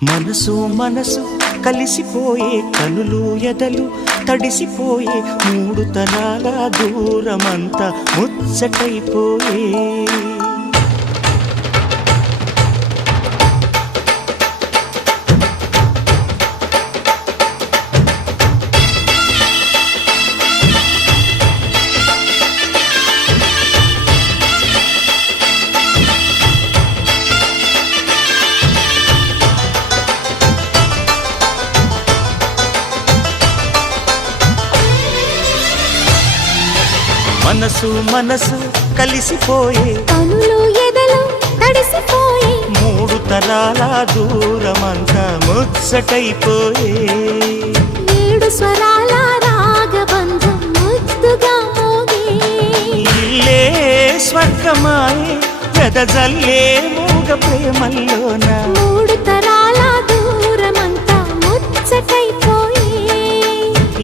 మనసు మనసు కలిసిపోయే కనులు ఎదలు తడిసిపోయే మూడు తరాల దూరమంతా ముచ్చటైపోయే మనసు మనసు కలిసిపోయే కనులు ఎదలు తడిసిపోయే మూడు తరాల దూరమంతా ముచ్చటైపోయే ఏడు స్వరాల రాగబంధం ముద్దుగా మోగే ఇల్లే స్వర్గమాయే వెదజల్లే మూగ ప్రేమల్లోన